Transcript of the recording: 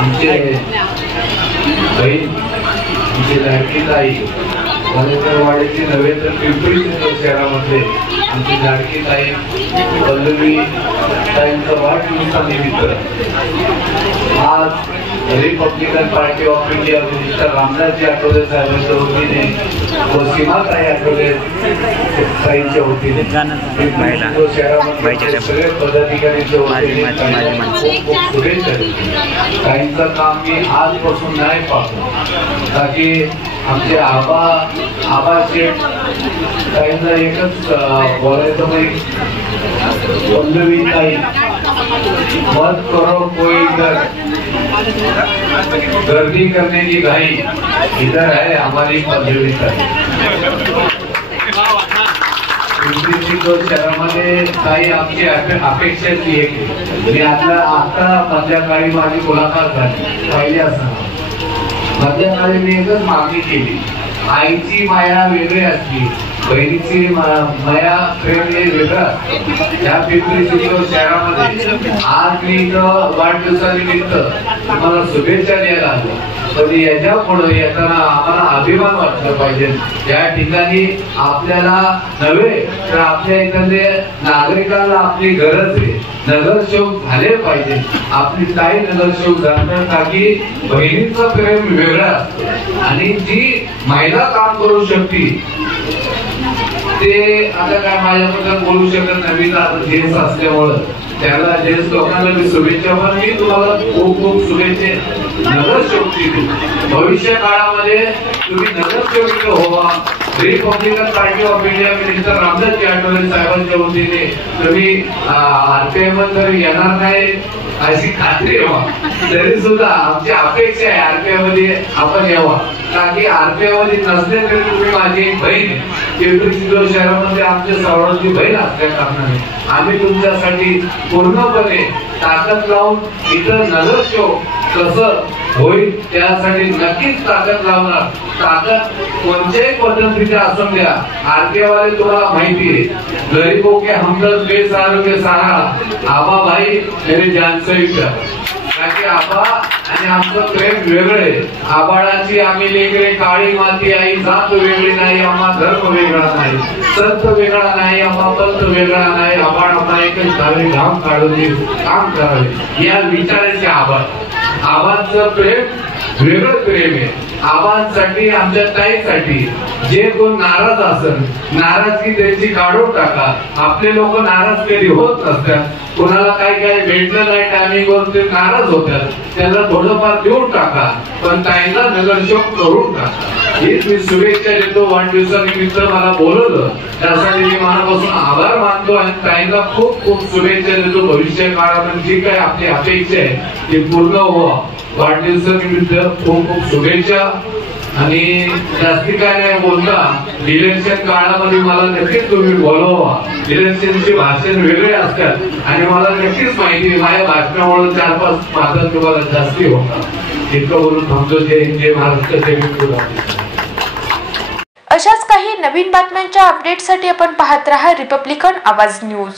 आमचे बहीण आमची लाडकी ताई वाडेची नव्हे तर पिंपरी चिंचवड शहरामध्ये आमची लाडकी ताई पल्लवी ताईंचा वाढदिवसानिमित्त आज Republican Party of India minister Ramdasji Athawale साहेबांच्या वतीने व सीमाताई आठवले ताईंच्या वतीने शहरामध्ये सगळे पदाधिकाऱ्यांच्या वतीने खूप शुभेच्छा देतो। ताईंचं काम मी आजपासून नाही पाहतो ताकी आमचे आबा शेठ ताईंना एकच बोलायचं नाही, पल्लवी ताई मत करो कोई गर्दी करने की घाई इधर है हमारी पल्लवी ताई। पिंपरी चिंचवड शहरामध्ये ताई आमची अपेक्षा ती आहे मी आता मधल्या काळी माझी मुलाखत झाली पाहिजे असं मधल्या काळी मी एकच मागणी केली, आईची माया वेगळी असली बहिणीची माया प्रेम हे वेगळं। या पिंपरी चिंचवड शहरामध्ये आज मी इथं वाढदिवसानिमित्त तुम्हाला शुभेच्छा द्यायला आलो, पण याच्या पुढे येताना आम्हाला अभिमान वाटला पाहिजे। या ठिकाणी आपल्याला नव्हे तर आपल्या इथले नागरिकांना आपली गरज आहे, नगरसेवक झाले पाहिजे। आपली ताई नगरसेवक झालं ताकी बहिणीचं प्रेम वेगळं असतं आणि जी महिला काम करू शकते ते आता काय माझ्याबद्दल बोलू शकत नाही, मी आता जेन्स असल्यामुळं त्याला जेन्स लोकांना मी शुभेच्छा, पण मी तुम्हाला खूप खूप शुभेच्छा। नगरसेवक भविष्य काळामध्ये तुम्ही नगरसेवक व्हा, Republican Party of India minister Ramdasji Athawale साहेबांच्या वतीने तुम्ही आरपीएम तर येणार नाही अशी खात्री व्हा, तरी सुद्धा आमची अपेक्षा आहे आरपीएम मध्ये आपण यावा, कारण आरपीएम मध्ये नसले तरी तुम्ही माझी एक बहीण पिंपरी चिंचवड शहरामध्ये आमच्या सर्वांची बहीण असल्या कारणाने आम्ही तुमच्यासाठी पूर्णपणे ताकद लावून इथं नगरसेवक कसं होईल त्यासाठी नक्कीच ताकद लावणार। ताकद कोणत्याही पद्धतीचे असून द्या, आरपीएम वाले तुम्हाला माहिती आहे, गरीबों के हमदर्द बेसहारों के सहारा आबा भाई मेरे जान से ताकि आबा आणि आमचं प्रेम वेगळे। आबाळाची आम्ही लेकरे काळी माती आई, जात वेगळी नाही आम्हा धर्म वेगळा नाही, संत वेगळा नाही आम्हा पंत वेगळा नाही, आबाळ आम्हा एकच धावे घाम काढून काम करावे या विचाराचे आबांचं प्रेम वेगळं प्रेम आहे। आबांसाठी आमच्या ताईसाठी जे कोण नाराज असेल नाराजगी त्यांची काढून टाका, आपले लोक नाराज कधी होत नसतात, कोणाला काय भेटलं नाही टायमिंगवर ते नाराज होतात, त्यांना थोडंफार देऊन टाका पण ताईला नगरसेवक करून टाका। हीच मी शुभेच्छा देतो। वाढदिवसानिमित्त मला बोलवलं त्यासाठी मी मनापासून आभार मानतो आणि ताईला खूप खूप शुभेच्छा देतो। भविष्य काळामध्ये जी काही आपली अपेक्षा आहे ती पूर्ण व्हावं। वाढदिवसानिमित्त खूप खूप शुभेच्छा आणि जास्ती काय नाही बोलता, इलेक्शन काळामध्ये मला नक्कीच तुम्ही बोलवा, इलेक्शनचे भाषण वेगळे असतात आणि मला नक्कीच माहिती आहे माझ्या भाषणामुळे 4-5 माझा तुम्हाला जास्ती होता। इतकं बोलून थांबतो। जय महाराष्ट्र, जय हिंद। अशाच काही नवीन बातम्यांच्या अपडेटसाठी आपण पाहत रहा रिपब्लिकन आवाज न्यूज।